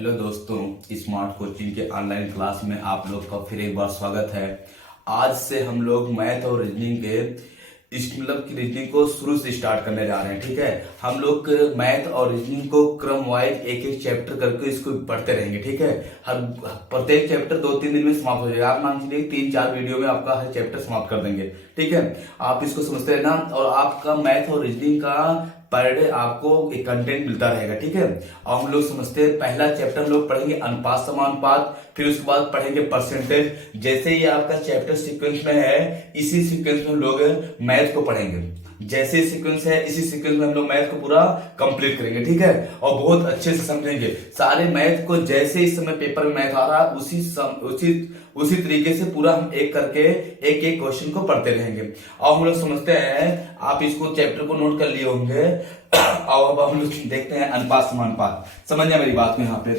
Hello दोस्तों, smart coaching के online class में आप लोग का फिर एक बार स्वागत है। आज से हम लोग मैथ और रीजनिंग के मतलब की रीजनिंग को शुरू से स्टार्ट करने जा रहे हैं। ठीक है, हम लोग मैथ और रीजनिंग को क्रम वाइज एक एक चैप्टर करके इसको पढ़ते रहेंगे। ठीक है, हर प्रत्येक चैप्टर 2-3 दिन में समाप्त हो जाएगा। आप मान लीजिए 3-4 वीडियो में आपका हर चैप्टर समाप्त कर देंगे। ठीक है, आप इसको समझते रहना और आपका मैथ और रीजनिंग का पर डे आपको एक कंटेंट मिलता रहेगा। ठीक है, और हम लोग समझते हैं पहला चैप्टर हम लोग पढ़ेंगे अनुपात समानुपात, फिर उसके बाद पढ़ेंगे परसेंटेज। जैसे ही आपका चैप्टर सीक्वेंस में है, इसी सीक्वेंस में हम लोग मैथ को पढ़ेंगे। जैसे सीक्वेंस है, इसी सीक्वेंस में हम लोग मैथ को पूरा कंप्लीट करेंगे। ठीक है, और बहुत अच्छे से समझेंगे सारे मैथ को। जैसे इस समय पेपर में मैथ आ रहा है, उसी तरीके से पूरा हम एक करके एक एक क्वेश्चन को पढ़ते रहेंगे। और हम लोग समझते हैं, आप इसको चैप्टर को नोट कर लिए होंगे। और अब हम लोग देखते हैं अनुपात समानुपात। समझना मेरी बात को यहाँ पे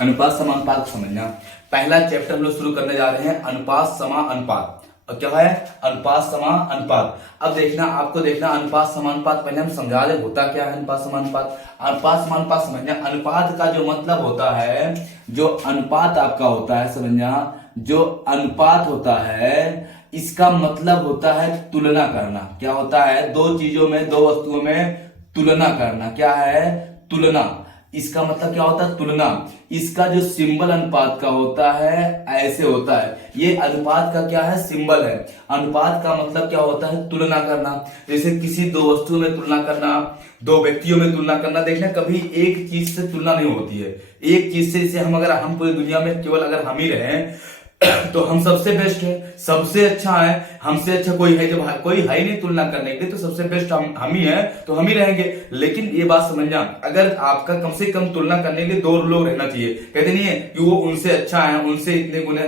अनुपात समानुपात समझना। पहला चैप्टर हम लोग शुरू करने जा रहे हैं अनुपात समानुपात। और क्या है? अनुपात समानुपात। अब देखना, आपको देखना अनुपात समानुपात पहले हम समझा दे होता क्या है अनुपात समानुपात। अनुपात समानुपात समझना, अनुपात का जो मतलब होता है, जो अनुपात आपका होता है, समझना, जो अनुपात होता है इसका मतलब होता है तुलना करना। क्या होता है? दो चीजों में, दो वस्तुओं में तुलना करना। क्या है? तुलना। इसका मतलब क्या होता है? तुलना। इसका जो सिंबल अनुपात का होता है ऐसे होता है। ये अनुपात का क्या है? सिंबल है। अनुपात का मतलब क्या होता है? तुलना करना। जैसे किसी दो वस्तुओं में तुलना करना, दो व्यक्तियों में तुलना करना। देखना, कभी एक चीज से तुलना नहीं होती है। एक चीज से, जैसे हम पूरी दुनिया में केवल अगर हम ही रहें तो हम सबसे बेस्ट है, सबसे अच्छा है। हमसे अच्छा कोई है? जब कोई है ही नहीं तुलना करने के लिए, तो सबसे बेस्ट हम ही है, तो हम ही रहेंगे। लेकिन ये बात समझना, अगर आपका कम से कम तुलना करने के लिए दो लोग रहना चाहिए। कहते नहीं है कि वो उनसे अच्छा है, उनसे इतने गुने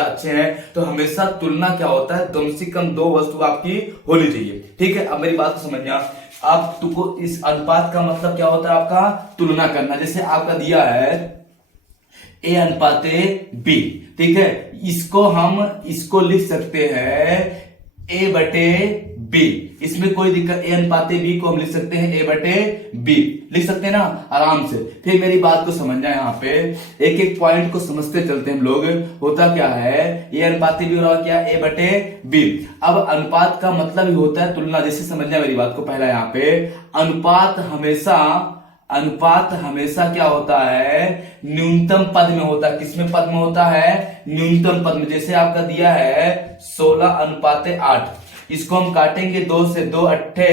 अच्छे हैं। तो हमेशा तुलना क्या होता है? कम से कम दो वस्तु आपकी होनी चाहिए। ठीक है, अब मेरी बात को समझना। आप तुमको इस अनुपात का मतलब क्या होता है? आपका तुलना करना। जैसे आपका दिया है ए अनुपाते बी। ठीक है, इसको लिख सकते हैं ए बटे बी। इसमें कोई दिक्कत, ए अनुपाते बी को हम लिख सकते हैं ए बटे बी। लिख सकते हैं ना आराम से। फिर मेरी बात को समझना, यहाँ पे एक एक पॉइंट को समझते चलते हैं हम लोग। होता क्या है? ए अनुपाते बी और क्या? ए बटे बी। अब अनुपात का मतलब ही होता है तुलना। जैसे समझना मेरी बात को, पहला यहाँ पे अनुपात हमेशा क्या होता है? न्यूनतम पद में होता है। किसमें पद में होता है? न्यूनतम पद में। जैसे आपका दिया है 16 अनुपाते 8। इसको हम काटेंगे 2 से, 2 अट्ठे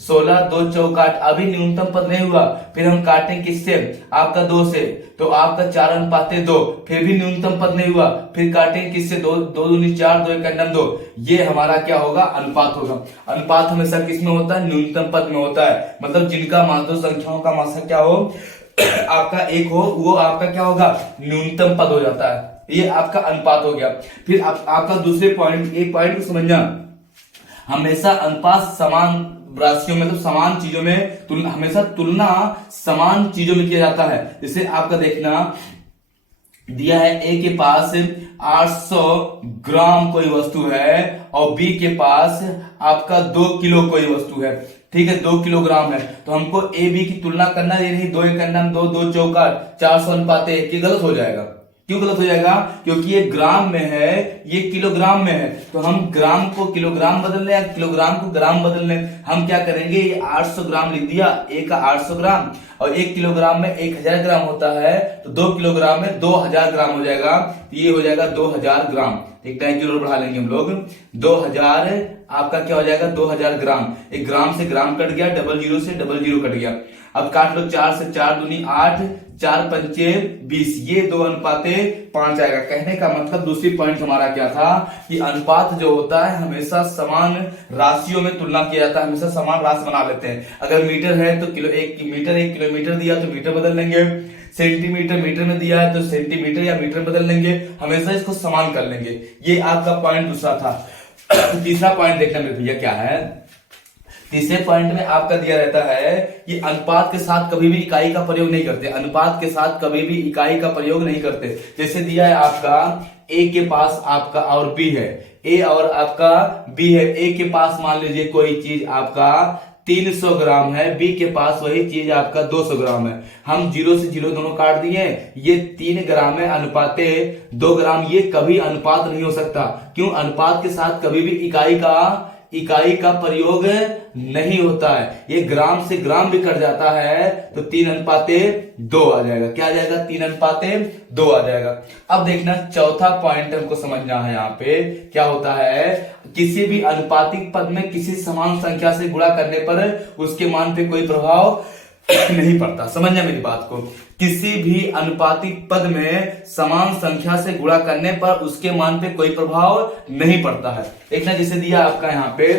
16, 2 चौक 8। अभी न्यूनतम पद नहीं हुआ। फिर हम काटेंगे किससे? आपका 2 से, तो आपका 4 अनुपाते 2। फिर भी न्यूनतम पद नहीं हुआ। फिर काटेंगे किससे? 2 दूनी 4, 2 एकम 2। ये हमारा क्या होगा? अनुपात होगा। अनुपात हमेशा किस में होता है? न्यूनतम पद में होता है। मतलब जिनका दो संख्याओं का मात्रा क्या हो आपका एक हो, वो आपका क्या होगा? न्यूनतम पद हो जाता है। ये आपका अनुपात हो गया। फिर आपका दूसरे पॉइंट, एक पॉइंट को समझना, हमेशा अनुपात समान राशियों में, तो समान चीजों में हमेशा तुलना समान चीजों में किया जाता है। जैसे आपका देखना दिया है ए के पास 800 ग्राम कोई वस्तु है और बी के पास आपका 2 किलो कोई वस्तु है। ठीक है, 2 किलोग्राम है। तो हमको ए बी की तुलना करना है। नहीं, 2 एकम 2, 2 चौका 400 अनुपाते 1। ये गलत हो जाएगा। क्यों गलत हो जाएगा? क्योंकि ये ग्राम में है, ये किलोग्राम में है। तो हम ग्राम को किलोग्राम बदल लें या किलोग्राम को ग्राम बदल लें। हम क्या करेंगे? ये 800 ग्राम लिख दिया, ए का 800 ग्राम, और 1 किलोग्राम में 1000 ग्राम होता है, तो 2 किलोग्राम में 2000 ग्राम हो जाएगा। तो ये हो जाएगा 2000 ग्राम। एक टाइम की बढ़ा लेंगे हम लोग। 2000 आपका क्या हो जाएगा? 2000 ग्राम। एक ग्राम से ग्राम कट गया, डबल जीरो से डबल जीरो कट गया। अब काट लो 4 से, 4 दूनी 8, 4 पंचे 20। ये 2 अनुपाते 5 आएगा। कहने का मतलब दूसरी पॉइंट हमारा क्या था कि अनुपात जो होता है हमेशा समान राशियों में तुलना किया जाता है। हमेशा समान राशि बना लेते हैं। अगर मीटर है तो किलो, 1 किलोमीटर दिया तो मीटर बदल लेंगे। सेंटीमीटर मीटर में दिया है तो सेंटीमीटर या मीटर बदल लेंगे। हमेशा इसको समान कर लेंगे। ये आपका पॉइंट दूसरा था। तीसरा पॉइंट देखना मेरे भैया क्या है। तीसरे पॉइंट में आपका दिया रहता है कि अनुपात के साथ कभी भी इकाई का प्रयोग नहीं करते। अनुपात के साथ कभी भी इकाई का प्रयोग नहीं करते। जैसे दिया है आपका ए के पास आपका और बी है, ए और आपका बी है। ए के पास मान लीजिए कोई चीज आपका 300 ग्राम है, बी के पास वही चीज आपका 200 ग्राम है। हम 0 से 0 दोनों काट दिए, ये 3 ग्राम है अनुपाते 2 ग्राम। ये कभी अनुपात नहीं हो सकता, क्यों? अनुपात के साथ कभी भी इकाई का प्रयोग नहीं होता है। ये ग्राम से ग्राम भी कट जाता है तो 3:2 आ जाएगा। क्या आ जाएगा? 3:2 आ जाएगा। अब देखना चौथा पॉइंट हमको समझना है। यहाँ पे क्या होता है, किसी भी अनुपातिक पद में किसी समान संख्या से गुणा करने पर उसके मान पे कोई प्रभाव नहीं पड़ता। समझना मेरी बात को। किसी भी अनुपातिक पद में समान संख्या से गुणा करने पर उसके मान पे कोई प्रभाव नहीं पड़ता है। देखना जैसे दिया आपका यहाँ पे,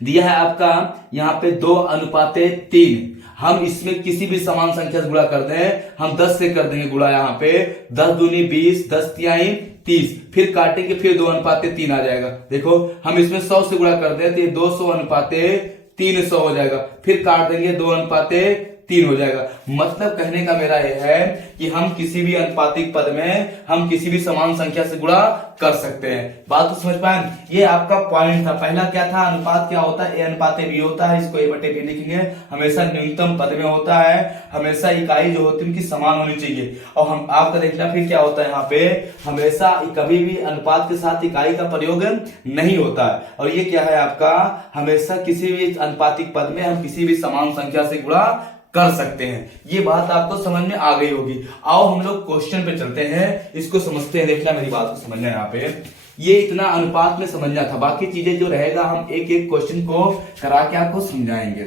दिया है आपका यहाँ पे 2:3। हम इसमें किसी भी समान संख्या से गुणा कर दें, हम 10 से कर देंगे गुणा। यहाँ पे 10 दूनी 20, 10 तिहाई 30, फिर काटेंगे, फिर 2:3 आ जाएगा। देखो हम इसमें 100 से गुणा कर दें तो ये 200:300 हो जाएगा, फिर काट देंगे 2:3 हो जाएगा। मतलब कहने का मेरा यह है कि हम किसी भी अनुपातिक पद में हम किसी भी समान संख्या से गुणा कर सकते हैं। बात तो समझ पाए? ये आपका पॉइंट था। पहला क्या था? अनुपात क्या होता है? A/B होता है। इसको A/B लिखेंगे। हमेशा न्यूनतम पद में होता है, हमेशा इकाई जो होती है उनकी समान होनी चाहिए। और हम आपका देखना फिर क्या होता है यहाँ पे, हमेशा कभी भी अनुपात के साथ इकाई का प्रयोग नहीं होता है। और ये क्या है आपका, हमेशा किसी भी अनुपातिक पद में हम किसी भी समान संख्या से गुणा कर सकते हैं। ये बात आपको समझ में आ गई होगी। आओ हम लोग क्वेश्चन पे चलते हैं, इसको समझते हैं। देखना मेरी बात को समझना। यहाँ पे ये इतना अनुपात में समझना था, बाकी चीजें जो रहेगा हम एक एक क्वेश्चन को करा के आपको समझाएंगे।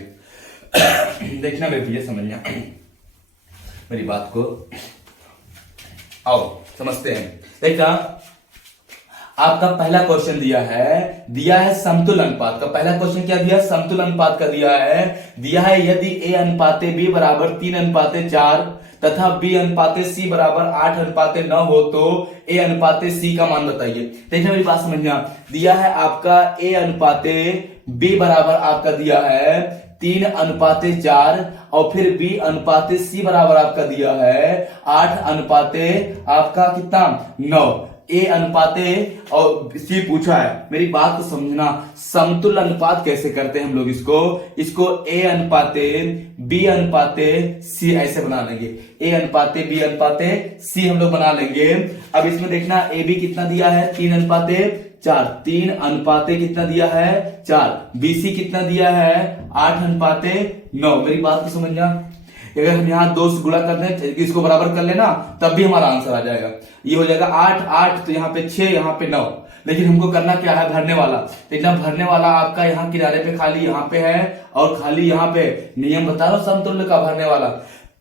देखना मेरे भैया, समझना मेरी बात को। आओ समझते हैं। देखना आपका पहला क्वेश्चन दिया है समतुल अनुपात का। पहला क्वेश्चन क्या दिया? समतुल अनुपात का दिया है यदि A/B बराबर 3:4 तथा B/C बराबर 8:9 हो तो A/C का मान बताइए। देखिए मेरी बात समझना। दिया है आपका A/B बराबर आपका दिया है 3:4 और फिर B/C बराबर आपका दिया है 8 आपका कितना 9। A/C और C पूछा है। मेरी बात को समझना, समतुल अनुपात कैसे करते हैं हम लोग इसको A/B/C ऐसे बना लेंगे। A/B/C हम लोग बना लेंगे। अब इसमें देखना AB कितना दिया है 3:4, 3 कितना दिया है 4, BC कितना दिया है 8:9। मेरी बात को समझना। अगर हम यहाँ 2 से गुणा कर दें, इसको बराबर कर लेना, तब भी हमारा आंसर आ जाएगा। ये हो जाएगा 8 तो यहाँ पे 6, यहाँ पे 9। लेकिन हमको करना क्या है? भरने वाला। देखना भरने वाला आपका यहाँ किनारे पे खाली यहाँ पे है और खाली यहाँ पे। नियम बता रहा हूं समतुल्य का, भरने वाला।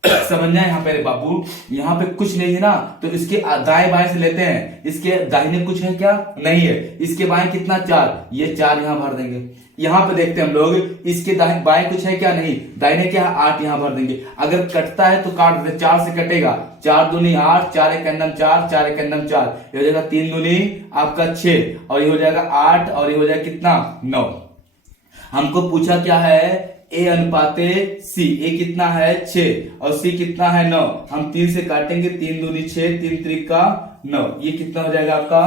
समझना है यहाँ पे बाबू, यहाँ पे कुछ नहीं है ना, तो इसके दाएं बाएं से लेते हैं। इसके दाहिने कुछ है क्या? नहीं है। इसके बाएं कितना 4, ये 4 यहाँ भर देंगे। यहाँ पे देखते हैं हम लोग, इसके बाएं कुछ है क्या? नहीं। दाहिने क्या? 8 यहाँ भर देंगे। अगर कटता है तो काट देते, 4 से कटेगा। 4 दूनी 8, 4 एक 4, 4 एक 4, ये हो जाएगा 3 दूनी आपका 6 और ये हो जाएगा 8 और ये हो जाएगा कितना 9। हमको पूछा क्या है? A/C। A कितना है 6 और C कितना है 9। हम 3 से काटेंगे, 3 दूनी 6, 3 त्रिका 9। ये कितना हो जाएगा आपका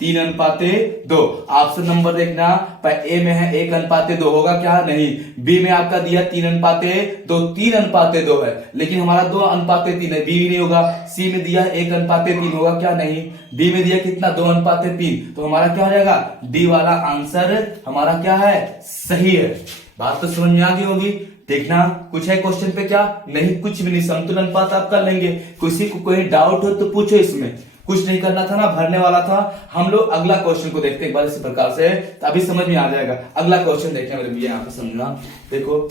3:2। ऑप्शन नंबर देखना, A में है 1:2 होगा क्या? नहीं। B में आपका दिया 3:2, 3:2 है, लेकिन हमारा 2:3 है, B नहीं होगा। C में दिया 1:3 होगा क्या? नहीं। D में दिया कितना 2:3, तो हमारा क्या हो जाएगा? D वाला आंसर हमारा क्या है? सही है। बात तो समझ में आ गई होगी। देखना कुछ है क्वेश्चन पे क्या? नहीं, कुछ भी नहीं। समतुल अनुपात आप कर लेंगे। किसी को कोई डाउट हो तो पूछो। इसमें कुछ नहीं करना था ना, भरने वाला था। हम लोग अगला क्वेश्चन को देखते हैं एक बार इसी प्रकार से, तो अभी समझ में आ जाएगा। अगला क्वेश्चन देखना मेरे भैया, यहाँ पे समझना। देखो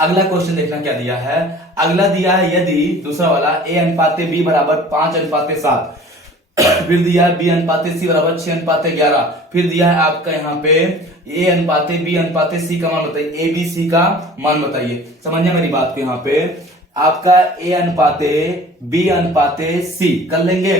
अगला क्वेश्चन देखना क्या दिया है। अगला दिया है यदि दूसरा वाला A/B बराबर 5:7, फिर दिया है B/C बराबर 6:11, फिर दिया है आपका यहाँ पे A/B/C का मान बताइए, ABC का मान बताइए। समझना मेरी बात को। यहाँ पे आपका A/B/C कर लेंगे।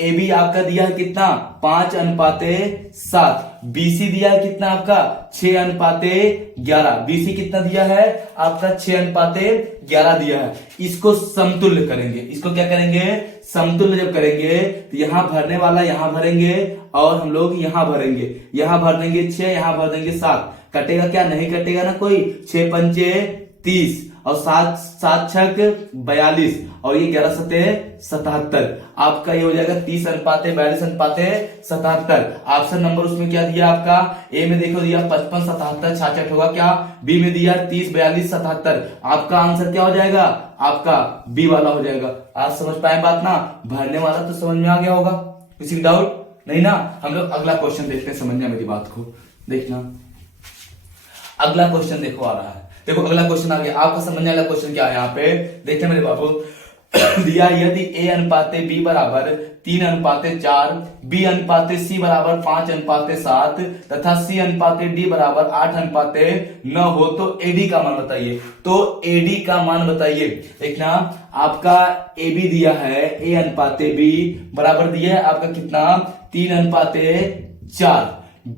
ए बी आपका दिया है कितना 5:7। बीसी दिया है कितना आपका 6:11। बीसी कितना दिया है आपका 6:11 दिया है। इसको समतुल्य करेंगे। इसको क्या करेंगे समतुल्य जब करेंगे तो यहां भरने वाला यहां भरेंगे और हम लोग यहां भरेंगे। यहां भर देंगे 6, यहां भर देंगे 7। कटेगा क्या नहीं कटेगा ना कोई। 6 पंचे 30 और 7 छक 42 और ये 11 सते 77। आपका ये हो जाएगा 30:42:77। ऑप्शन नंबर उसमें क्या दिया आपका ए में देखो दिया 55 77 66 होगा क्या। बी में दिया 30 42 77। आपका आंसर क्या हो जाएगा आपका बी वाला हो जाएगा। आप समझ पाए बात ना। भरने वाला तो समझ में आ गया होगा। किसी डाउट नहीं ना। हम लोग अगला क्वेश्चन देखते हैं। समझना मेरी बात को देखना। अगला क्वेश्चन देखो आ रहा है। देखो अगला क्वेश्चन आ गया आपका। समझने वाला क्वेश्चन क्या है यहाँ पे देखिए मेरे बाबू। दिया यदि A/B बराबर 3:4, B/C बराबर 5:7 तथा C/D बराबर 8:9 हो तो AD का मान बताइए। तो AD का मान बताइए। देखना आपका AB दिया है A/B बराबर दिया है आपका कितना 3:4।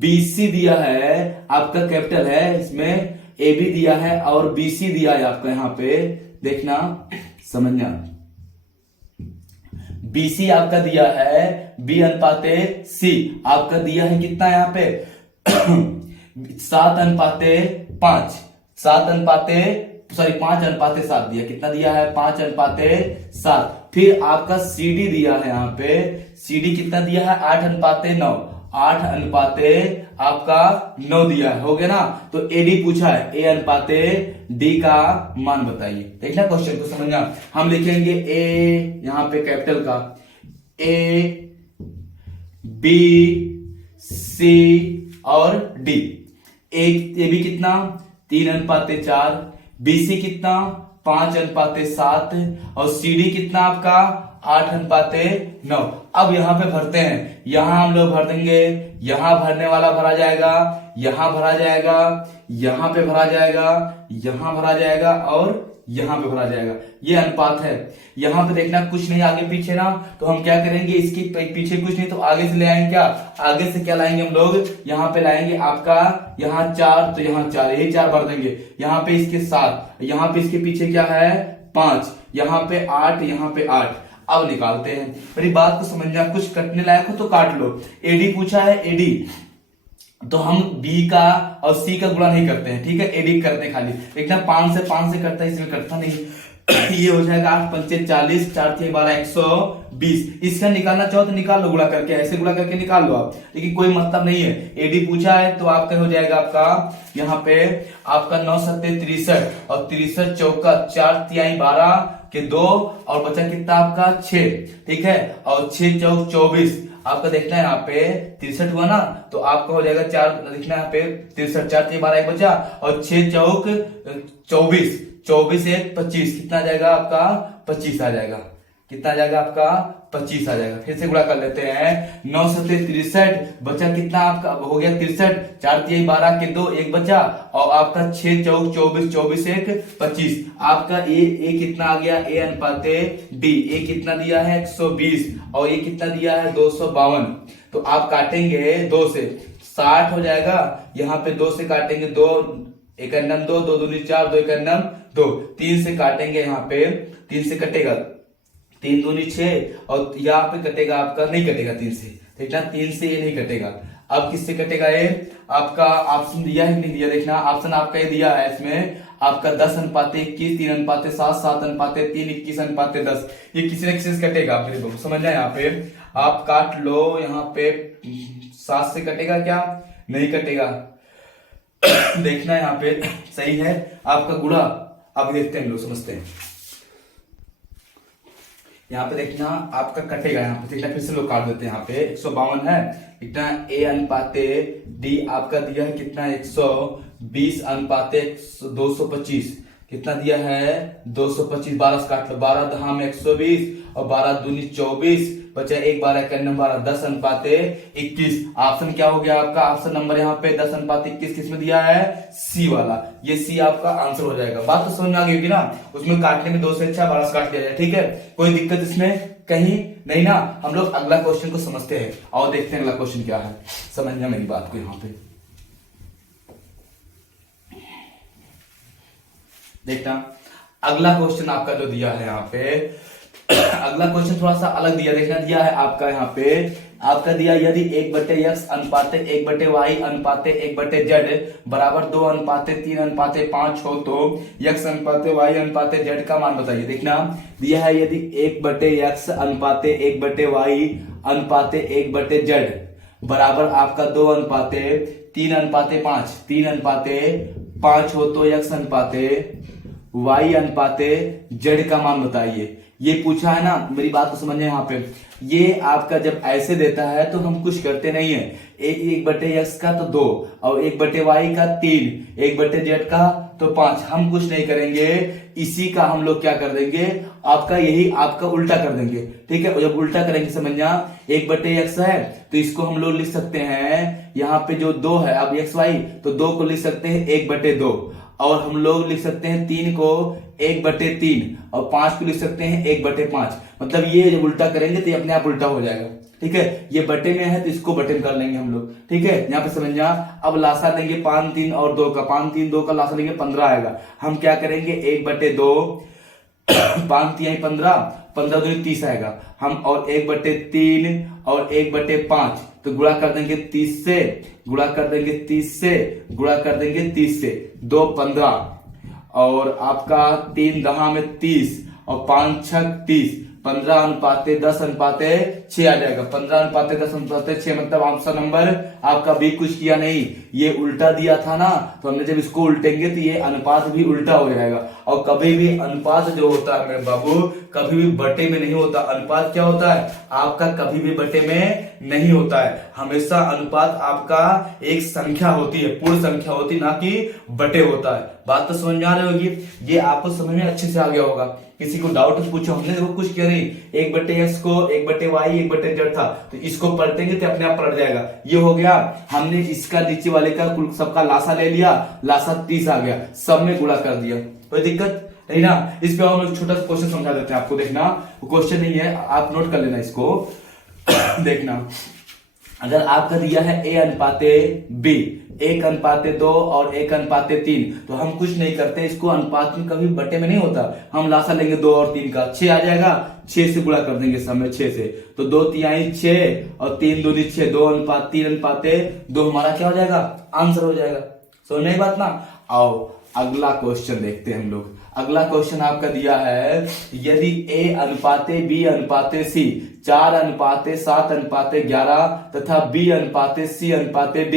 BC दिया है आपका कैपिटल है इसमें AB दिया है और BC दिया है आपका यहां पे देखना समझना। BC आपका दिया है B/C आपका दिया है कितना यहां पे 7:5 5:7 दिया। कितना दिया है 5:7। फिर आपका CD दिया है यहां पे CD कितना दिया है 8:9 आपका 9 दिया है। हो गया ना। तो AD पूछा है A/D का मान बताइए। देखना क्वेश्चन को समझना। हम लिखेंगे A यहां पे कैपिटल का A B C और D। AB कितना 3:4, BC कितना 5:7 और CD कितना आपका 8:9। अब यहां पे भरते हैं। यहां हम लोग भर देंगे। यहां भरने वाला भरा जाएगा, यहां भरा जाएगा, यहां पे भरा जाएगा, यहां भरा जाएगा और यहां पे भरा जाएगा। ये अनुपात है। यहां पे देखना कुछ नहीं आगे पीछे ना। तो हम क्या करेंगे इसके पीछे कुछ नहीं तो आगे से ले आएंगे। क्या आगे से क्या लाएंगे हम लोग यहां पे लाएंगे आपका यहां 4 तो यहां 4 यही 4 भर देंगे। यहां पे इसके 7 यहां पे इसके पीछे क्या है 5 यहां पे 8 यहां पे 8। अब निकालते हैं। मेरी बात को समझना। कुछ कटने लायक हो तो काट लो। AD पूछा है AD तो हम B का और C का गुणा नहीं करते हैं। ठीक है AD करते हैं खाली। देखना 5 से करता है इसमें करता नहीं। ये हो जाएगा 8 पंचे 40 4 3 12 120। इसका निकालना चाहो तो निकाल लो गुणा करके। ऐसे गुणा करके निकाल लो आप। लेकिन कोई मतलब नहीं है। AD पूछा है तो आपका हो जाएगा आपका यहाँ पे आपका 9 7 63 और 63 चौका 4 3 12 के 2 और बचा कितना आपका 6। ठीक है और 6 चौक 24। आपका देखना है यहाँ पे 63 हुआ ना तो आपका हो जाएगा 4 देखना यहाँ पे 63 4 3 12 एक बचा और 6 चौक 24 24 1 25। कितना आ जाएगा आपका 25 आ जाएगा। कितना आ जाएगा आपका 25 आ जाएगा। फिर से गुणा कर लेते हैं। 9 7 63 बचा कितना आपका हो गया 63 4 3 12 के 2 एक बचा और आपका 6 चौक 24 24 1 25। आपका ए कितना आ गया A/D। ए कितना दिया है 120 और ये कितना दिया है 252। तो आप काटेंगे 2 से 60 हो जाएगा। यहाँ पे 2 से काटेंगे 2 1 2 2 2 4 2 1 2 3 से काटेंगे। यहाँ पे 3 से कटेगा 3 दूनी 6 और यहाँ पे कटेगा आपका नहीं कटेगा 3 से। देखना 3 से ये नहीं कटेगा। अब किससे कटेगा ये आपका ऑप्शन दिया है कि नहीं दिया। देखना ऑप्शन आपका ये दिया है इसमें आपका 10:21 3:7 7:3 21:10। ये किसी न किसी से कटेगा। आप मेरे समझना यहाँ पे आप काट लो। यहाँ पे 7 से कटेगा क्या नहीं कटेगा। देखना यहाँ पे सही है आपका गुणा। अब देखते हैं हम लोग समझते हैं। यहाँ पे देखना आपका कटेगा। यहाँ पे देखना फिर से लोग काट देते हैं। यहाँ पे 152 है। इतना A/D आपका दिया है कितना 120:225। कितना दिया है 225। 12 से काट लो 12 दहा में 120 और 12 दूनी 24 बचा 1 12 1 12 10:21। ऑप्शन क्या हो गया आपका ऑप्शन नंबर यहाँ पे 10:21 किसमें दिया है सी वाला। ये सी आपका आंसर हो जाएगा। बात तो समझ में आ गई होगी ना। उसमें काटने में 2 से अच्छा 12 से काट लिया जाए। ठीक है कोई दिक्कत इसमें कहीं नहीं ना। हम लोग अगला क्वेश्चन को समझते हैं और देखते हैं अगला क्वेश्चन क्या है। समझना मेरी बात को यहाँ पे देखना। अगला क्वेश्चन आपका जो दिया है यहाँ पे अगला क्वेश्चन थोड़ा सा अलग दिया, देखना दिया है आपका यहाँ पे, आपका दिया यदि 1/x अनुपाते 1/y अनुपाते 1/z बराबर 2:3:5 हो तो x अनुपाते y अनुपाते z का मान बताइए। देखना दिया है यदि 1/x अनुपाते 1/y अनुपाते 1/z बराबर आपका 2:3:5 3:5 हो तो x अनुपाते y अनुपाते z का मान बताइए। ये पूछा है ना, मेरी बात को समझिए यहाँ पे। ये आपका जब ऐसे देता है तो हम कुछ करते नहीं है, 1/x का तो 2 और 1/y का 3, 1/z का तो 5, हम कुछ नहीं करेंगे। इसी का हम लोग क्या कर देंगे, आपका यही आपका उल्टा कर देंगे। ठीक है, जब उल्टा करेंगे समझना, 1/x है तो इसको हम लोग लिख सकते हैं यहाँ पे जो 2 है, अब xy तो 2 को लिख सकते हैं 1/2 और हम लोग लिख सकते हैं 3 को 1/3 और 5 को लिख सकते हैं 1/5। मतलब ये जब उल्टा करेंगे तो ये अपने आप उल्टा हो जाएगा। ठीक है, ये बटे में है तो इसको बटे में कर लेंगे हम लोग। ठीक है, यहाँ पे समझना। अब लासा लेंगे 5 3 और 2 का, 5 3 2 का लासा लेंगे 15 आएगा। हम क्या करेंगे 1/2 5 3 15 15 2 30 आएगा। हम और 1/3 और 1/5 तो गुणा कर देंगे 30 से, गुणा कर देंगे 30 से, गुणा कर देंगे 30 से, 2 15 और आपका 3 10 में 30 और 5 6 30, 15:10:6 आ जाएगा। 15:10:6 मतलब आंसर नंबर आपका भी कुछ किया नहीं, ये उल्टा दिया था ना, तो हमने जब इसको उल्टेंगे तो ये अनुपात भी उल्टा हो जाएगा। और कभी भी अनुपात जो होता है मेरे बाबू कभी भी बटे में नहीं होता। अनुपात क्या होता है आपका, कभी भी बटे में नहीं होता है। हमेशा अनुपात आपका एक संख्या होती है, पूर्ण संख्या होती, ना कि बटे होता है। बात तो समझ में आ रही होगी, ये आपको समझ में अच्छे से आ गया होगा। किसी को डाउट पूछो, हमने देखो कुछ किया नहीं, 1/x को 1/y 1/z था तो इसको पलटेंगे तो अपने आप पलट जाएगा। ये हो गया, हमने इसका नीचे वाले का कुल सबका लासा ले लिया, लासा 30 आ गया, सब में गुणा कर दिया, कोई दिक्कत नहीं ना। इस पे हम लोग छोटा सा क्वेश्चन समझा देते हैं आपको। देखना क्वेश्चन नहीं है, आप नोट कर लेना इसको। देखना अगर आपका दिया है a अनुपाते b, 1:2 और 1:3 तो हम कुछ नहीं करते, इसको अनुपात में कभी बटे में नहीं होता। हम लासा लेंगे 2 और 3 का, 6 आ जाएगा, 6 से गुणा कर देंगे सब में 6 से, तो 2 3 6 और 3 2 6, 2:3:2 हमारा क्या हो जाएगा, आंसर हो जाएगा। समझ में बात ना। आओ अगला क्वेश्चन देखते हैं हम लोग। अगला क्वेश्चन आपका दिया है यदि a अनुपाते b अनुपाते c 4:7:11 तथा b अनुपाते c अनुपाते d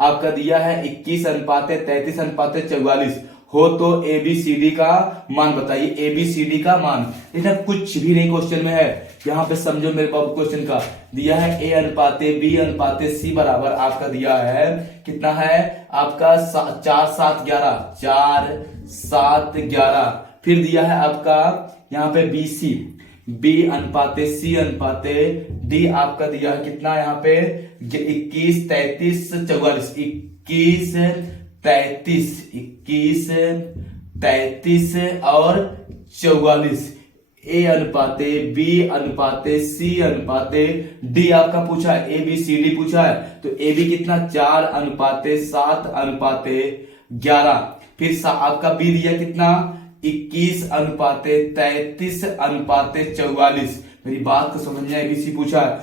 आपका दिया है 21:33:44 हो तो ABCD का मान बताइए। ABCD का मान, इतना कुछ भी नहीं क्वेश्चन में है, यहाँ पे समझो मेरे बाबू। क्वेश्चन का दिया है a अनुपाते b अनुपाते c बराबर आपका दिया है कितना है आपका 4 7 11। फिर दिया है आपका यहाँ पे BC, B अनुपाते C अनुपाते D आपका दिया है कितना यहाँ पे 21 33 44, 21 33 और 44। A अनुपाते B अनुपाते C अनुपाते D आपका पूछा है, ABCD पूछा है तो AB कितना 4:7:11। फिर आपका B दिया कितना 21:33:44। मेरी बात को समझना, ABC पूछा है,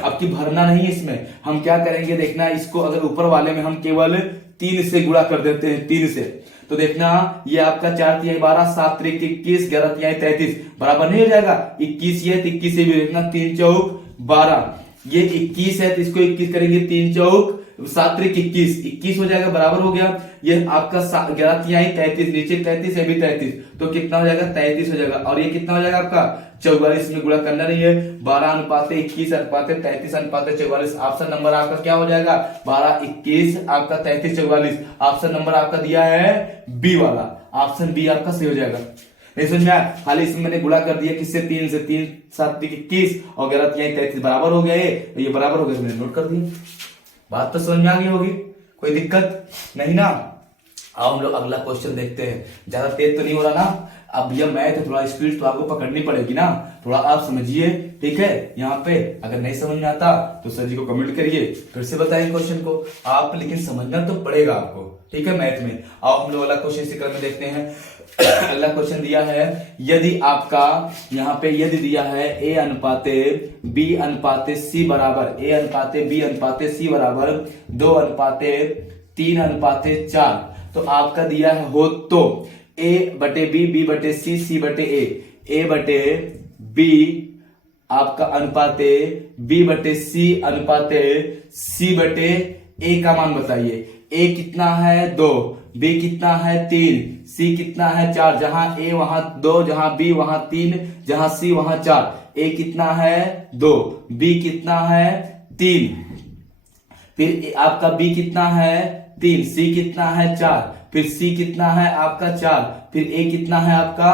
अब की भरना नहीं इसमें। हम क्या करेंगे देखना, इसको अगर ऊपर वाले में हम केवल 3 से गुणा कर देते हैं, 3 से, तो देखना ये आपका 4 3 12 7 3 21 11 3 33 बराबर नहीं हो जाएगा। 21 ये 21 से भी देखना 3 चौक 12, ये 21 है तो इसको 21 करेंगे, 3 चौक 7 3 21 हो जाएगा, बराबर हो गया। ये आपका 11 3 33, नीचे 33 है भी 33 तो कितना हो जाएगा 33 हो जाएगा। और ये कितना हो जाएगा आपका 44 में गुणा करना नहीं है, 12:21:33:44। ऑप्शन नंबर आपका क्या हो जाएगा 12 21 आपका 33 44। ऑप्शन नंबर आपका दिया है बी वाला, ऑप्शन बी आपका सही हो जाएगा। नहीं समझ में आया, खाली इसमें मैंने गुणा कर दिया किससे 3 से, 3 7 21 और 11 3 33 बराबर हो गया, ये बराबर हो गया, मैंने नोट कर दिया। बात तो समझ में आ गई होगी, कोई दिक्कत नहीं ना। अब हम लोग अगला क्वेश्चन देखते हैं, ज्यादा तेज तो नहीं हो रहा ना। अब भैया मैथ है, थोड़ा स्पीड तो आपको पकड़नी पड़ेगी ना, थोड़ा आप समझिए, ठीक है। यहाँ पे अगर नहीं समझ में आता तो सर जी को कमेंट करिए, फिर से बताएंगे क्वेश्चन को आप, लेकिन समझना तो पड़ेगा आपको, ठीक है, मैथ में। आओ हम लोग अगला क्वेश्चन इसी क्रम में देखते हैं। अगला क्वेश्चन दिया है, यदि आपका यहाँ पे यदि दिया है a अनुपाते b अनुपाते c बराबर, a अनुपाते b अनुपाते c बराबर 2 अनुपाते 3 अनुपाते 4, तो आपका दिया है हो तो a बटे b, b बटे c, c बटे a बटे b आपका अनुपाते b बटे c अनुपाते c बटे a का मान बताइए। a कितना है 2, b कितना है 3, c कितना है 4, जहां a वहां 2, जहां b वहां 3, जहां c वहां 4। a कितना है 2, b कितना है 3, फिर आपका b कितना है 3, c कितना है 4, फिर c कितना है आपका 4, फिर a कितना है आपका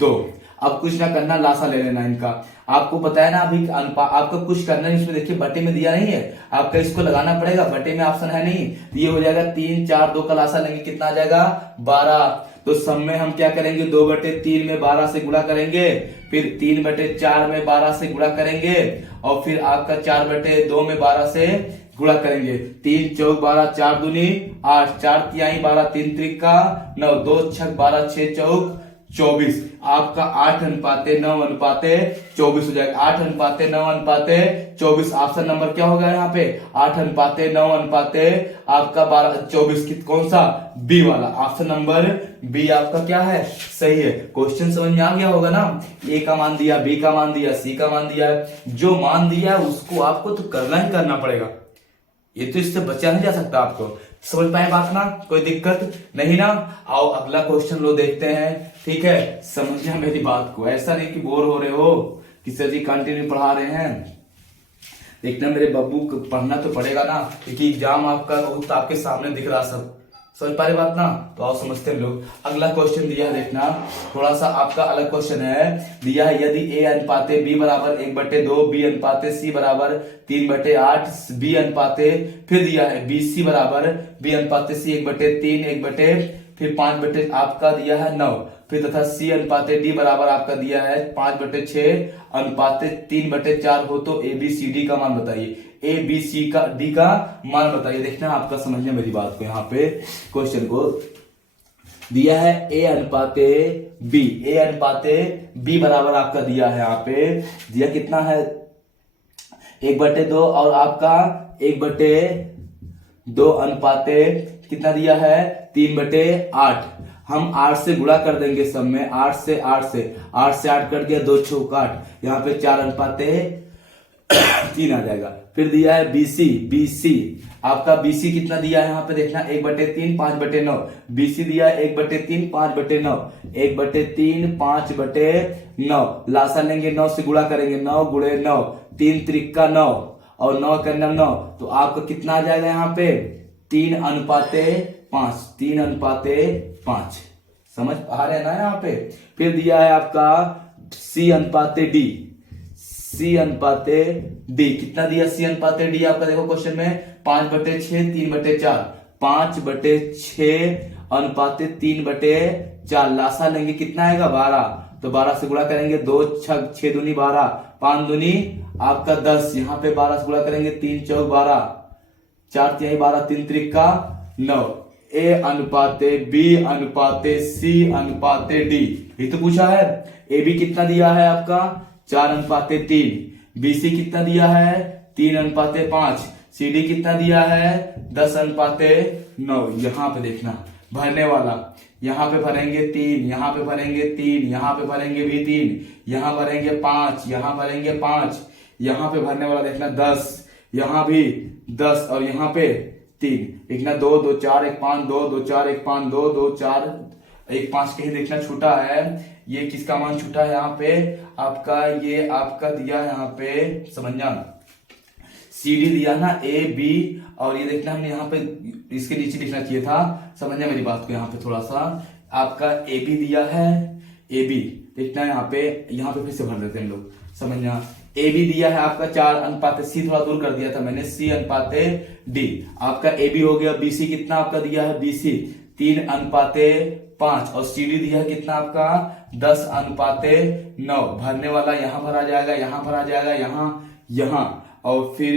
2। अब कुछ ना करना, लासा ले लेना इनका। आपको पता है ना अभी आपको कुछ करना है, इसमें देखिए बटे में दिया नहीं है, आपका इसको लगाना पड़ेगा, बटे में ऑप्शन है नहीं, ये हो जाएगा 3 4 2 का लासा लेंगे कितना आ जाएगा 12। तो सब में हम क्या करेंगे 2 बटे 3 में 12 से गुणा करेंगे, फिर 3 बटे 4 में 12 से गुणा करेंगे, और फिर आपका 4 बटे 2 में 12 से गुणा करेंगे। 3 चौक 12, 4 दूनी 8, 4 तिहाई 12, 3 त्रिका 9, 2 छक 12, 6 चौक 24। आपका 8 अनुपाते 9 अनुपाते 24 हो जाएगा। 8 अनुपाते 9 अनुपाते 24, ऑप्शन नंबर क्या होगा यहाँ पे 8 अनुपाते 9 अनुपाते आपका 12 24, कौन सा बी वाला, ऑप्शन नंबर बी आपका क्या है सही है। क्वेश्चन समझ में आ गया होगा ना, ए का मान दिया, बी का मान दिया, सी का मान दिया, जो मान दिया उसको आपको तो करना ही करना पड़ेगा, ये तो इससे बचा नहीं जा सकता। आपको समझ पाए बात ना, कोई दिक्कत नहीं ना। आओ अगला क्वेश्चन लो देखते हैं, ठीक है। समझिए मेरी बात को, ऐसा नहीं कि बोर हो रहे हो कि सर जी कंटिन्यू पढ़ा रहे हैं। देखना मेरे बब्बू को पढ़ना तो पड़ेगा ना, क्योंकि एग्जाम आपका बहुत आपके सामने दिख रहा सब, समझ पा रहे बात ना। तो आओ समझते हैं लोग। अगला क्वेश्चन दिया है, देखना थोड़ा सा आपका अलग क्वेश्चन है। दिया है यदि a अनुपाते b बराबर 1/2, b अनुपाते c बराबर 3/8, b अनुपाते, फिर दिया है bc बराबर b अनुपाते c 1/3, 1 फिर 5 आपका दिया है 9, फिर तथा c अनुपाते d बराबर आपका दिया है 5/6 अनुपाते 3/4 हो तो a b c d का मान बताइए। ए बी सी का डी का मान बताइए। देखना आपका समझना मेरी बात को, यहाँ पे क्वेश्चन को दिया है a अनुपाते b, a अनुपाते b बराबर आपका दिया है, यहाँ पे दिया कितना है 1/2 और आपका 1/2 अनुपाते कितना दिया है 3/8। हम 8 से गुणा कर देंगे सब में, 8 से 8 कट गया, 2 छौक 8, यहाँ पे 4 अनुपाते 3 आ जाएगा। फिर दिया है बीसी आपका बीसी कितना दिया है यहाँ पे देखना 1/3 5/9, बीसी दिया है 1/3 5/9, 1/3 5/9, लासा लेंगे 9 से गुणा करेंगे, 9 गुणे 9, 3 त्रिका 9 और 9 करना 9, तो आपका कितना आ जाएगा यहाँ पे 3:5, 3:5 समझ आ रहे हैं ना यहाँ पे। फिर दिया है आपका सी अनुपाते डी, सी अनुपाते डी कितना दिया, सी अनुपाते डी आपका देखो क्वेश्चन में 5/6 3/4, 5/6 अनुपाते 3/4, लासा लेंगे कितना आएगा 12, तो 12 से गुणा करेंगे, 2 छक 6 दूनी 12, 5 दूनी आपका 10, यहाँ पे 12 से गुणा करेंगे, 3 चौक 12, 4 तिहाई 12, 3 त्रिका 9, ए अनुपाते बी अनुपाते सी अनुपाते डी, ये तो पूछा है। ए बी कितना दिया है आपका 4:3, बीसी कितना दिया है 3:5, सी डी कितना दिया है 10:9। यहाँ पे देखना भरने वाला, यहाँ पे भरेंगे 3, यहाँ पे भरेंगे 3, यहाँ पे भरेंगे भी 3, यहाँ भरेंगे 5, यहाँ भरेंगे 5, यहाँ पे भरने वाला देखना 10, यहाँ भी 10 और यहाँ पे 3, देखना 2 2 4 1 5 2 2 4 1 5 2 2 4 1 5 कहीं देखना छूटा है, ये किसका मान छूटा है यहाँ पे आपका, ये आपका दिया है यहाँ पे समझना सी डी दिया ना ए बी, और ये देखना हमने यहाँ पे इसके नीचे लिखना चाहिए था, समझना मेरी बात को। यहाँ पे थोड़ा सा आपका ए बी दिया है, ए बी देखना यहाँ पे फिर से भर देते हैं हम लोग, समझना ए बी दिया है आपका 4:सी, थोड़ा दूर कर दिया था मैंने, सी अनुपाते डी आपका ए बी हो गया। बीसी कितना आपका दिया है बीसी 5 और CD दिया है कितना आपका 10:9। भरने वाला यहाँ भरा जाएगा, यहाँ भरा जाएगा, यहाँ और फिर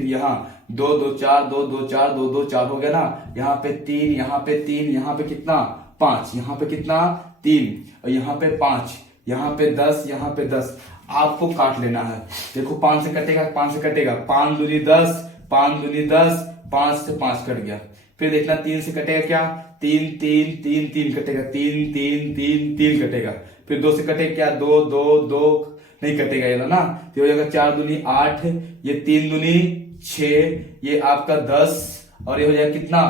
यहाँ 2 2 4 2 2 4 2 2 4 हो गया ना। यहाँ पे 3, यहाँ पे 3, यहाँ पे कितना 5, यहाँ पे कितना 3 और यहाँ पे 5, यहाँ पे 10, यहाँ पे 10। आपको काट लेना है। देखो 5 से कटेगा, 5 से कटेगा, 5 दूनी 10, 5 दूनी 10, 5 से 5 कट गया। फिर देखना 3 से कटेगा क्या, 3 3 3 3 कटेगा, 3 3 3 3 कटेगा। फिर 2 से कटेगा क्या, 2 2 2 नहीं कटेगा ये ना, तो हो जाएगा 4 दूनी 8, ये 3 दूनी 6, ये आपका 10 और ये हो जाएगा कितना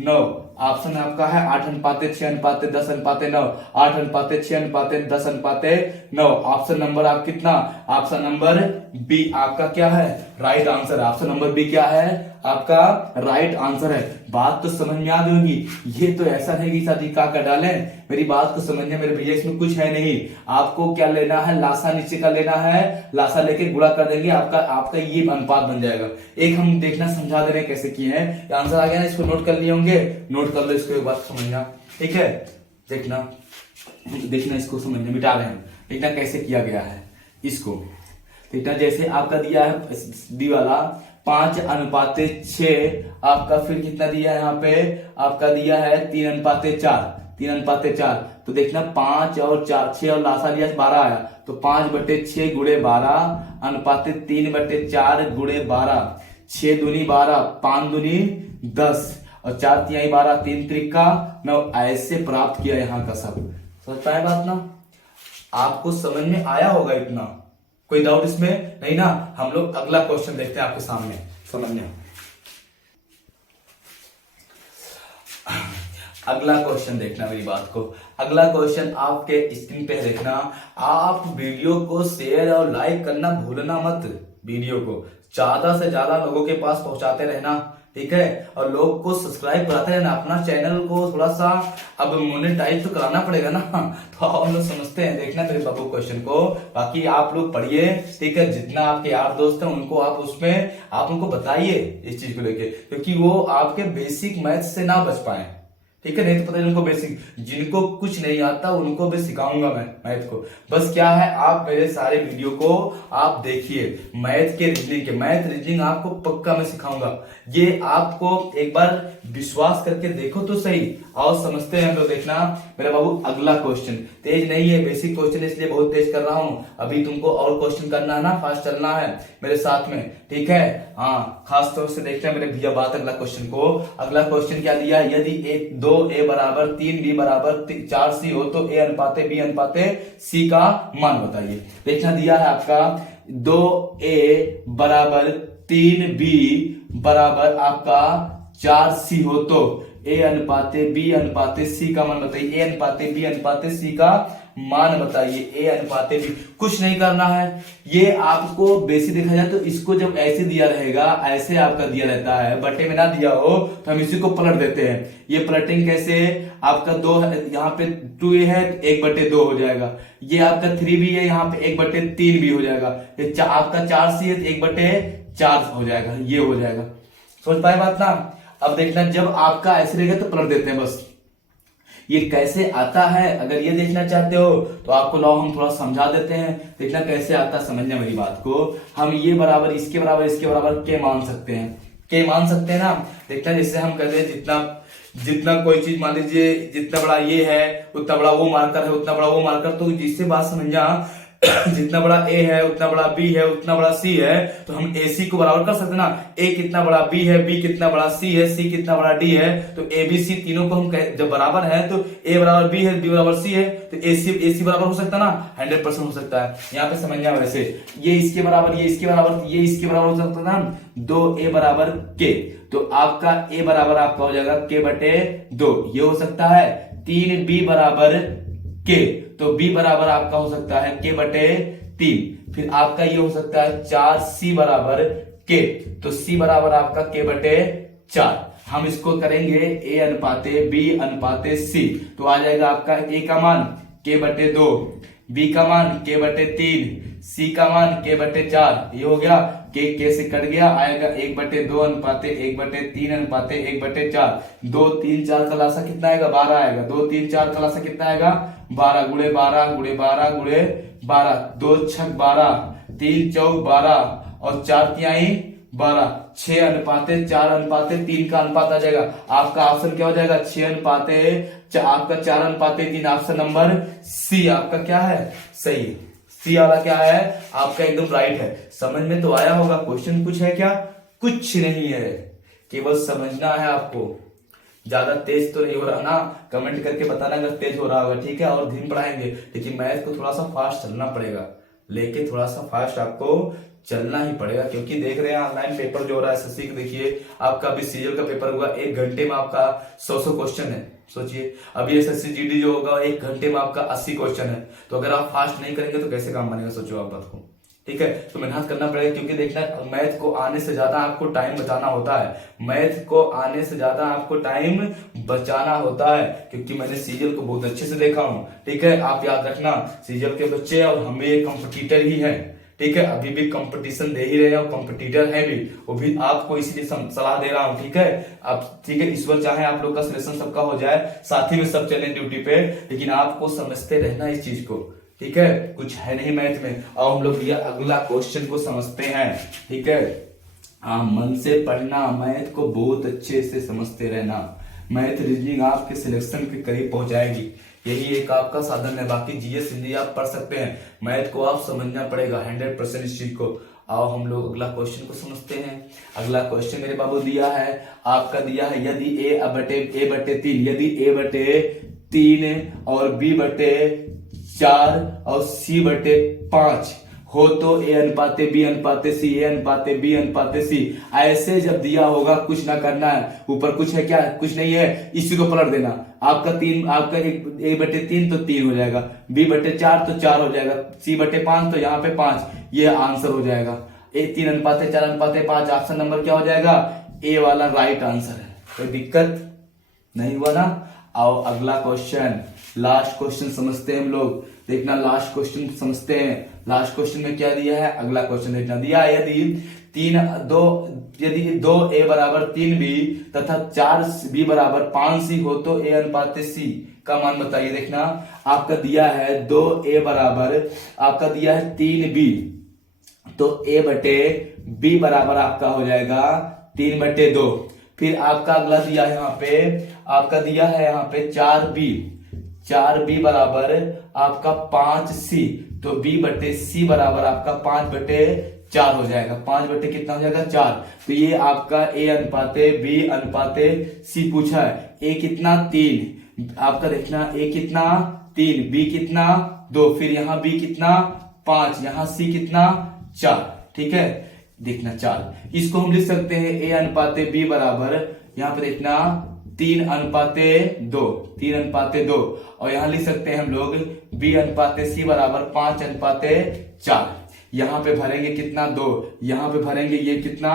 9। ऑप्शन आपका है 8:6:10:9, 8:6:10:9। ऑप्शन नंबर आप कितना, ऑप्शन नंबर बी आपका क्या है राइट आंसर है। ऑप्शन नंबर बी क्या है आपका राइट आंसर है। बात तो समझ में आ गई होगी। ये तो ऐसा नहीं कि शादी का कर डालें, मेरी बात को समझने मेरे भैया, इसमें कुछ है नहीं। आपको क्या लेना है, लासा नीचे का लेना है, लासा लेके गुणा कर देंगे, आपका ये अनुपात बन जाएगा। एक हम देखना समझा दे रहे हैं कैसे किए हैं। आंसर आ गया ना, इसको नोट कर लिए होंगे, नोट कर लो इसको, एक बात समझना, ठीक है। देखना इसको समझना, मिटा रहे हैं, देखना कैसे किया गया है इसको। देखना जैसे आपका दिया है डी वाला 5:6, आपका फिर कितना दिया है यहाँ पे, आपका दिया है 3:4, 3:4। तो देखना 5 और 4, 6 और लासा लिया 12 आया, तो 5/6 गुणे 12 अनुपात 3/4 गुणे 12, 6 दूनी 12, 5 दूनी 10 और 4 तिहाई 12, 3 त्रिका 9। ऐसे प्राप्त किया यहाँ का सब। समझ पाए बात ना, आपको समझ में आया होगा इतना, कोई डाउट इसमें नहीं ना। हम लोग अगला क्वेश्चन देखते हैं आपके सामने, समझने। अगला क्वेश्चन देखना मेरी बात को। अगला क्वेश्चन आपके स्क्रीन पे देखना। आप वीडियो को शेयर और लाइक करना भूलना मत। वीडियो को ज्यादा से ज्यादा लोगों के पास पहुंचाते रहना, ठीक है। और लोग को सब्सक्राइब कराते रहना, अपना चैनल को थोड़ा सा अब मोनेटाइज तो कराना पड़ेगा ना, तो हम लोग समझते हैं। देखना मेरे बाबू क्वेश्चन को, बाकी आप लोग पढ़िए, ठीक है। जितना आपके यार दोस्त हैं उनको आप उसमें आप उनको बताइए इस चीज को लेके, क्योंकि वो आपके बेसिक मैथ से ना बच पाए, ठीक है। नहीं तो पता है उनको बेसिक, जिनको कुछ नहीं आता उनको भी सिखाऊंगा मैं मैथ को। बस क्या है, आप मेरे सारे वीडियो को आप देखिए, मैथ के रीजनिंग के, मैथ रीजनिंग आपको पक्का मैं सिखाऊंगा। ये आपको एक बार विश्वास करके देखो तो सही, और समझते हैं हम लोग। देखना मेरा बाबू अगला क्वेश्चन, तेज नहीं है, बेसिक क्वेश्चन इसलिए बहुत तेज कर रहा हूं। अभी तुमको और क्वेश्चन करना है ना, फास्ट चलना है मेरे साथ में, ठीक है। हाँ, खास तौर से देखते हैं मेरे भैया बात अगला क्वेश्चन को। अगला क्वेश्चन क्या दिया, यदि 2a बराबर 3, b बराबर 4c हो तो a अनुपात b अनुपात c का मान बताइए। देखना दिया है आपका 2a बराबर 3b बराबर आपका 4c हो तो a अनुपात b अनुपात c का मान बताइए। a अनुपात b अनुपात c का मान बताइए। a अनुपात b, कुछ नहीं करना है। ये आपको बेसिक देखा जाए तो इसको जब ऐसे दिया रहेगा, ऐसे आपका दिया रहता है, बटे में ना दिया हो तो हम इसी को पलट देते हैं। ये पलटेंगे कैसे, आपका 2 यहाँ पे 2a है, 1/2 हो जाएगा। ये आपका 3b है, यहाँ पे 1/3 भी हो जाएगा। ये आपका 4c है, 1/4 हो जाएगा, ये हो जाएगा। समझ पाए बात ना। अब देखना जब आपका ऐसे रहेगा तो पलट देते हैं बस। ये कैसे आता है, अगर ये देखना चाहते हो तो आपको लाओ हम थोड़ा समझा देते हैं। देखना कैसे आता है, समझना मेरी बात को। हम ये बराबर इसके बराबर के मान सकते हैं, के मान सकते हैं ना। देखना जैसे हम कहते हैं जितना कोई चीज मान लीजिए, जितना बड़ा ये है उतना बड़ा वो मार्कर है, उतना बड़ा वो मार्कर, तो जिससे बात समझा जितना बड़ा a है उतना बड़ा b है उतना बड़ा c है, तो हम ac को बराबर कर सकते हैं ना। a कितना बड़ा b है, b कितना बड़ा c है, c कितना बड़ा d है, तो a b c तीनों को हम जब बराबर है तो a बराबर b है, b बराबर c है, तो ac बराबर हो सकता है ना, 100% हो सकता है। यहाँ पे समझना वैसे, ये इसके बराबर, ये इसके बराबर, ये इसके बराबर हो सकता है ना। 2a बराबर k, तो आपका a बराबर आपका हो जाएगा k/2, ये हो सकता है। 3b बराबर k, तो b बराबर आपका हो सकता है k/3। फिर आपका ये हो सकता है 4c बराबर k, तो c बराबर आपका k/4। हम इसको करेंगे a अनुपात b अनुपात c, तो आ जाएगा आपका a का मान k/2, b का मान k/3, सी का मान k/4, ये हो गया k से कट गया, आएगा 1/2 अनुपाते 1/3 अनुपाते 1/4। 2 3 4 का लासा कितना आएगा? 12 आएगा। 2 3 4 का लासा कितना आएगा? 12 गुणे 12 गुणे 12 गुणे 12। 2 6 12, 3 4 12 और 4 तिहाई 12। 6 अनुपाते 4 अनुपाते 3 का अनुपात आ जाएगा। आपका ऑप्शन क्या हो जाएगा? 6 अनुपाते आपका 4 अनुपाते 3। ऑप्शन नंबर सी आपका क्या है? सही है। सी वाला क्या है आपका? एकदम राइट है। समझ में तो आया होगा। क्वेश्चन कुछ है क्या? कुछ नहीं है, केवल समझना है आपको। ज्यादा तेज तो नहीं हो रहा ना? कमेंट करके बताना अगर तेज हो रहा होगा, ठीक है? और धीमे पढ़ाएंगे, लेकिन मैथ को थोड़ा सा फास्ट चलना पड़ेगा, लेके थोड़ा सा फास्ट आपको चलना ही पड़ेगा, क्योंकि देख रहे हैं ऑनलाइन पेपर जो हो रहा है एसएससी का। देखिए आपका अभी सीजीएल का पेपर हुआ, 1 घंटे में आपका 100 क्वेश्चन है। सोचिए अभी एसएससी जीडी जो होगा 1 घंटे में आपका 80 क्वेश्चन है। तो अगर आप फास्ट नहीं करेंगे तो कैसे काम बनेगा? सोचो आप बात को, ठीक है? तो मेहनत करना पड़ेगा, क्योंकि देखना मैथ को आने से ज्यादा आपको टाइम बचाना होता है। मैथ को आने से ज्यादा आपको टाइम बचाना होता है, क्योंकि मैंने सीजीएल को बहुत अच्छे से देखा हूं, ठीक है? आप याद रखना, सीजीएल के बच्चे और हम भी कंपटीटर ही हैं, ठीक है? अभी भी कंपटीशन दे ही रहे हैं और कंपटीटर है भी, वो भी आपको इसलिए सलाह दे रहा हूं, ठीक है? आप ठीक है, ईश्वर चाहे आप लोग का सिलेक्शन सबका हो जाए, साथ ही में सब चले ड्यूटी पे, लेकिन आपको समझते रहना इस चीज को, ठीक है? कुछ है नहीं मैथ में। और हम लोग ये अगला क्वेश्चन को समझते हैं, ठीक है? मन से पढ़ना, मैथ को बहुत अच्छे से समझते रहना। मैथ रीजनिंग आपके सिलेक्शन के करीब पहुंचाएगी, यही एक आपका साधन है। बाकी जीएस हिंदी आप पढ़ सकते हैं, मैथ को आप समझना पड़ेगा 100% इस चीज को। आओ हम लोग अगला क्वेश्चन को समझते हैं। अगला क्वेश्चन मेरे बाबू दिया है, आपका दिया है यदि a/3 यदि a/3 और b/4 और c/5 हो तो a अनुपाते b अनुपाते c, a अनुपाते b अनुपाते c। ऐसे जब दिया होगा कुछ ना करना है, ऊपर कुछ है क्या? कुछ नहीं है, इसी को पलट देना। आपका 3 आपका a/3 तो 3 हो जाएगा, b/4 तो 4 हो जाएगा, c/5 तो यहाँ पे 5, ये आंसर हो जाएगा। 3 अनुपाते 4 अनुपाते 5, ऑप्शन नंबर क्या हो जाएगा? ए वाला राइट आंसर है। कोई दिक्कत नहीं हुआ ना? आओ अगला क्वेश्चन, लास्ट क्वेश्चन समझते हैं हम लोग। देखना लास्ट क्वेश्चन समझते हैं। लास्ट क्वेश्चन में क्या दिया है? अगला क्वेश्चन देखना दिया है, यदि 2a बराबर 3b तथा 4b बराबर 5c हो तो a अनुपाते c का मान बताइए। देखना आपका दिया है 2a बराबर आपका दिया है 3b, तो a/b बराबर आपका हो जाएगा 3/2। फिर आपका अगला दिया है यहाँ पे, आपका दिया है यहाँ पे 4b बराबर आपका 5c, तो b/c बराबर आपका 5/4 हो जाएगा। 5 कितना हो जाएगा? 4। तो ये आपका a अनुपाते b अनुपाते c पूछा है। a कितना? 3, आपका देखना a कितना? 3, b कितना? 2, फिर यहाँ b कितना? 5, यहाँ c कितना? 4, ठीक है? देखना 4, इसको हम लिख सकते हैं a अनुपाते b बराबर, यहाँ पे देखना 3/2, और यहाँ लिख सकते हैं हम लोग b अनुपाते c बराबर 5/4। यहाँ पे भरेंगे कितना? 2, यहाँ पे भरेंगे ये कितना?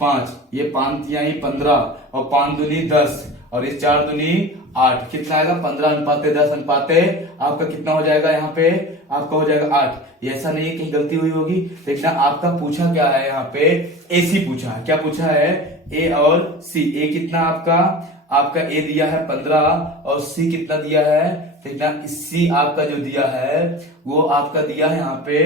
5, ये 5 यानी 15 और 5 दूनी 10 और ये 4 दूनी 8, कितना आएगा? 15/10 अनुपाते आपका कितना हो जाएगा? यहाँ पे आपका हो जाएगा 8। ये ऐसा नहीं है कहीं गलती हुई होगी। देखना आपका पूछा क्या है, यहाँ पे AC पूछा है। क्या पूछा है? A और C। A कितना आपका A दिया है 15 और C कितना दिया है? देखना C आपका जो दिया है वो आपका दिया है यहाँ पे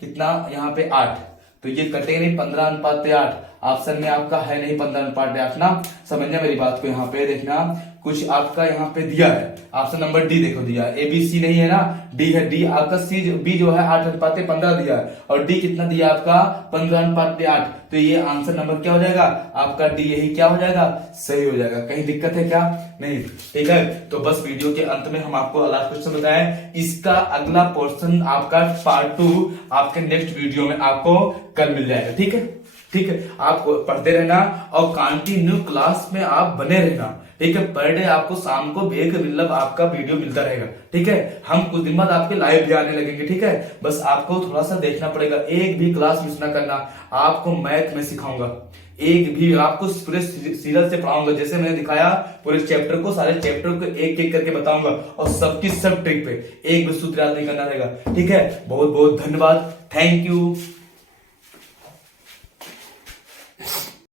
कितना? यहाँ पे 8, तो ये कटेगा नहीं 15/8। ऑप्शन में आपका है नहीं 15/8 ना? समझना मेरी बात को। यहाँ पे देखना कुछ आपका यहाँ पे दिया है, ऑप्शन नंबर डी देखो दिया है, ABC नहीं है ना, डी है। डी आपका B जो है 8/15 दिया है और D कितना दिया आपका? 15/8। तो ये आंसर नंबर क्या हो जाएगा? आपका D, यही क्या हो जाएगा? सही हो जाएगा। कहीं दिक्कत है क्या? नहीं, ठीक है? तो बस वीडियो के अंत में हम आपको लास्ट क्वेश्चन बताएं, इसका अगला पोर्शन आपका पार्ट 2 आपके नेक्स्ट वीडियो में आपको कल मिल जाएगा, ठीक है? ठीक है, आप पढ़ते रहना और कंटिन्यू क्लास में आप बने रहना, ठीक है। पर डे आपको शाम को एक मतलब आपका वीडियो मिलता रहेगा, ठीक है। हम कुछ दिन बाद आपके लाइव भी आने लगेंगे, ठीक है। बस आपको थोड़ा सा देखना पड़ेगा, एक भी क्लास मिस ना करना। आपको मैथ में सिखाऊंगा, एक भी आपको पूरे सीरियल से पढ़ाऊंगा, जैसे मैंने दिखाया पूरे चैप्टर को, सारे चैप्टर को एक एक करके बताऊंगा, और सबकी सब ट्रिक पे, एक भी सूत्र याद नहीं करना रहेगा, ठीक है। बहुत बहुत धन्यवाद, थैंक यू।